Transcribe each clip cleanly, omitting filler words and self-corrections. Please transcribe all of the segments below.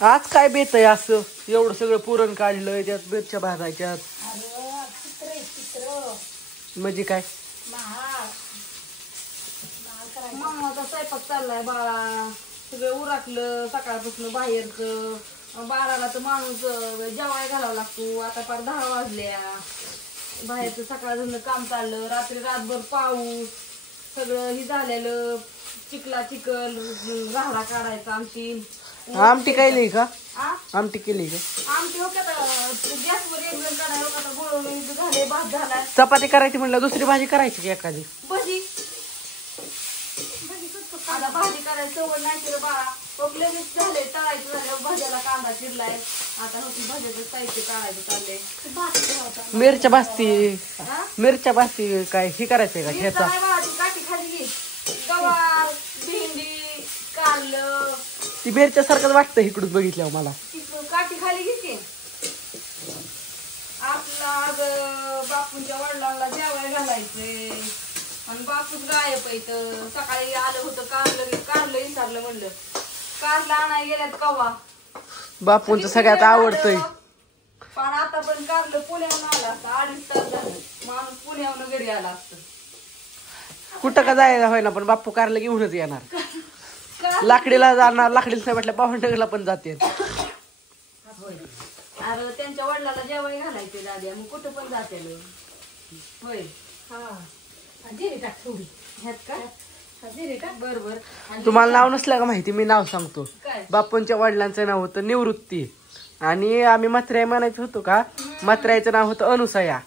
आज काय बेत आहे असं एवढं सगळं पुरण काढलंय त्यात मिरच्या भाजायच्यात म्हणजे काय मामाचा स्वयंपाक चाललाय बाळा सगळं उरकलं सकाळपासून बाहेरचं 12ला तर माणूस जेवाय घालावा लागतो आता पार 10 वाजल्या बाहेरचं सकाळ काम चाललं रात्री रातभर पाऊस सगळं ही झालेलं चिखला चिखल राहडा काढायचा आमटी केली का आमटी केली का आमटी हो का गॅसवर एक जण काढायला आता गोळ झाले भात झाला चपाती करायची म्हणलं दुसरी भाजी करायची की एखादी भजी आता भाजी करायची सवड नाही केलं बाळा लगेच झाले तळायचं झालं भाज्याला कांदा चिरलाय आता होती भाज्याचं साहित्य काढायचं चाललंय मिरच्या भाजती काय ही करायचंय का ठेचा काठी खाली घे गवार भेंडी कारलं ती मिरच्या सारखंच वाटतं इकडून बघितल्यावर मला काठी खाली घे आपला बापूंच्या वडिलांना जेवायला घालायचंय आणि बापूच गायब इथं सकाळी आलं होतं कारलं विचारलं म्हणलं कारला आणाय गेल्यात कवा बापूंचं सगळ्यात आवडतंय पण आता पण कारलं पुण्याहून आला असतं 2.5 तास झालं माणूस पुण्याहून घरी आला असतं कुठं का जायला होय ना पण बापू कारलं घेऊनच येणार लाकडीला जाणार लाकडीला नाही म्हटलं पाहुणला पण जाते अरे त्यांच्या वडिलाला जेवाय घालायचे दाद्या मग कुठं पण जाते होय थोडी ह्यात का बरोबर तुम्हाला नाव नसलं का माहिती मी नाव सांगतो बापूंच्या वडिलांचं नाव होतं निवृत्ती आणि आम्ही म्हात्र्या म्हणायचं होतो का म्हात्र्याचं नाव होतं अनुसया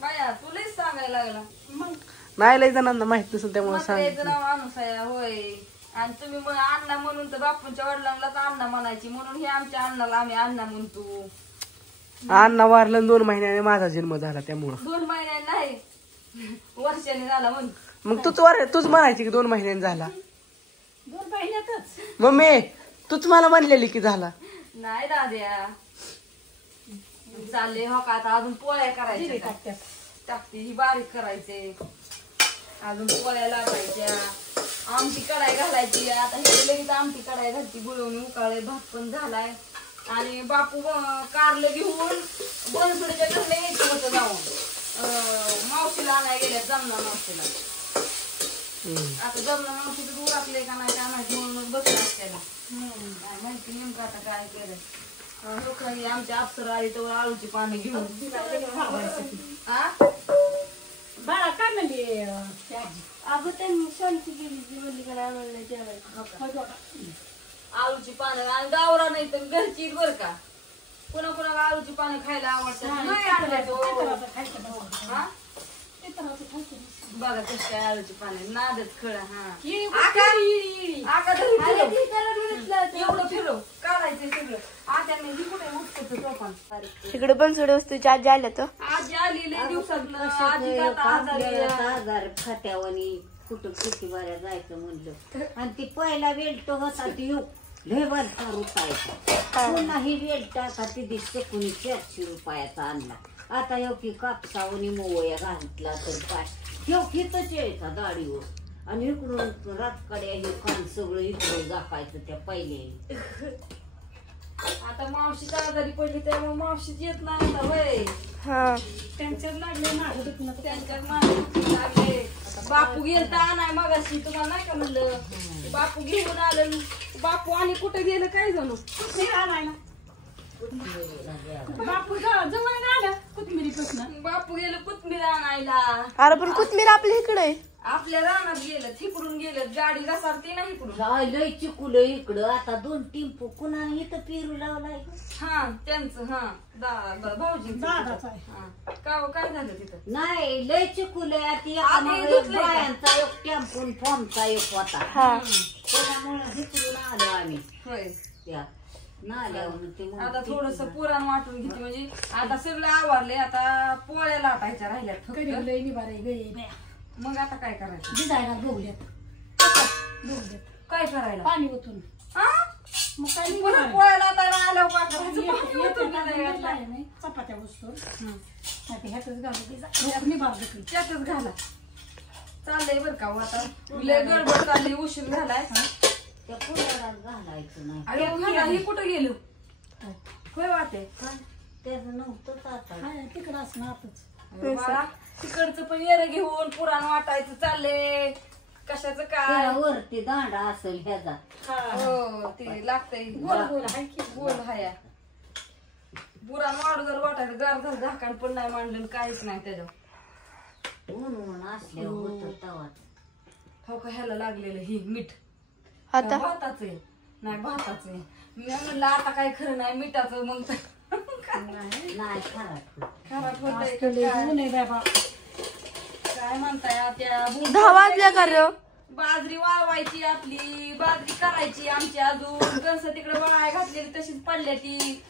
बाया तुलाच सांगायला लागला नाही लय जणांना माहित नसेल त्यामुळे सांगायचं नाव अनुसया होय आणि तुम्ही अण्णा म्हणून तर बापूंच्या वडिलांनाच अण्णा म्हणायची म्हणून हे आमच्या अण्णाला आम्ही अण्णा म्हणतो अण्णा वारलं 2 महिन्याने माझा जन्म झाला त्यामुळं 2 महिन्याने नाही वर्षाने झाला म्हणून मग तूच म्हणायची की 2 महिन्याने झाला 2 महिन्यातच मम्मी तूच मला म्हणलेली की झाला नाही दाद्या चालले हो का आता अजून पोळ्या करायच्या टाकते ही बारीक करायचे अजून पोळ्या लाटायच्या आमटी कढाई घालायची आता हे लगेच आमटी कढाई घालती गुळवणी उकाळे भात पण झालाय आणि बापू कारलं घेऊन बनसुडीच्या घरला यायचं होतं जाऊन मावशीला आणायला गेल्या जमना मावशीला आता जमना मावशीचं दूर असले का नाही काय माहिती म्हणून बसला त्याला काय माहिती नेमकं आता काय केलं आमच्या अप्सरा आली तर आळूची पानं घेऊन बाळा काय म्हणली अगं त्यांनी शांती गेली म्हणलीकडे आणलं जेवायला आळूची पानं आणि गावरा नाही तर घरची बर का कुणा कुणाला आळूची पानं खायला आवडतात बघा कशी काय आळूची पानं नादच खळा एवढं फिरव काढायचं सगळं आता ही कुठे उठत तिकडे पण थोड्या वस्तूची आजी आल्या तर आजी आली लय दिवसात आजार खात्यावानी कुठं किती बऱ्या जायचं म्हणलं आणि ती पहिला वेल्ट होता ती लय वरचा रुपयाचा पुन्हा ही वेल्ट आता ती दिसते कुणी 400 रुपयाचा आणला आता योकी कापसावनी मोवया घातला तर काय योकीच यायचा दाढीवर आणि इकडून रातकड्या हे कान सगळं इकडे दाखायचं त्या पहिले आता मावशीच्या आजारी पडली त्यामुळे मावशीच येत नाही आता वय त्यांच्यात लागले त्यांच्यात लागले बापू गेल तर आणाय मगाशी तुम्हाला नाही का म्हणलं बापू घेऊन आलं बापू आणि कुठे गेलं काय जणू आणायला बापू जवळ आलं कोथमिरीपासून बापू गेलं कोथमीर आणायला अरे पण कोथमीर आपल्या इकडे आपल्या रानात गेलं तिकडून गेलं गाडी घसारते नाही इकडून लय चिकुलं इकडं आता 2 टिंपू कुणा इथं पेरू लावलाय हा त्यांचं भाऊजी काय झालं तिथं नाही लय चिकुलं बायांचा एक टेम्पून फॉर्मचा एक होता त्याच्यामुळे जिकडून आलो आम्ही होय त्या आता थोडस पुराण वाटून घेते म्हणजे आता सगळं आवरले आता पोळ्या लाटायच्या राहिल्यात मग आता काय करायचं भिजायला गवल्यात काय करायला पाणी ओतून मग काय पोळ्या लाटायला आल्यावर चपात्या बसतो ह्यातच त्यातच घाला चाललंय बरं का आता लय गडबड चालली उशीर झालाय त्या कुलारात घालायचं नाही. अरे ही कुठं गेलो होय वाटे काय त्याचं नव्हतंच आता. तिकडं असं आताच. बाळा तिकडचं पण येर घेऊन पुराण वाटायचं चाललंय कशाचं काय त्याला वरती दांडा असेल ह्याचा. हो ते लागतंय गोल हाया पुराण वाढू वाटायचं गार झालं झाकण पण नाही मांडलं काहीच नाही त्याच्यावर ऊन असल्यावर होतं तवा. हो का ह्याला लागलेलं ही मीठ आता भाताचं आहे नाही भाताचं आहे मी म्हणलं आता काय खरं नाही मिठाचं मग नाही खराब. खराब होतंय का लय काय? ऊन आहे बाबा. काय म्हणताय त्या 10 वाजल्या का रे? बाजरी वाळवायची आपली बाजरी करायची आमची अजून कणस तिकडे वळाय घातलेली तशीच पडल्या ती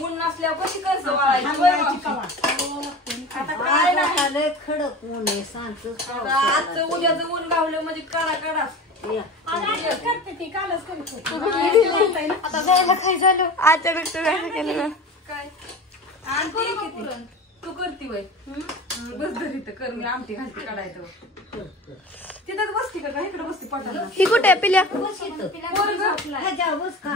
ऊन नसल्यावर कशी कणस वाळायची बरं मावशी? आता काय नाही आता लय खडक ऊन आहे सांगतोच आता आजचं उद्याचं ऊन गावलं म्हणजे काढा काढा करते ती कालच करत होती. आता जायला काय झालं अचानक तर असं केलं ना. काय आणखी किती तू करती वय बस धरी तर कर मी आमटी घालते काढायचं तिथंच बसती का इकडे बसती पटाला ही कुठे आहे पिल्या? ह्याच्यावर बस का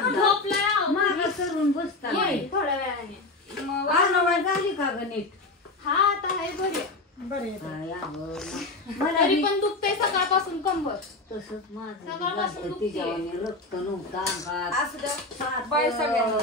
मागं सरून बसता नाही. थोड्या वेळाने मग वारंवार झाली का गणित. हा आता आहे बरी बरं आहे. काय अगं, मला तरी बी पण दुखते सकाळपासून कंबर. तसंच माझं सकाळपासून तिच्यावर रक्त नव्हतं अंगात. असं द्या बाय सगळ्यांना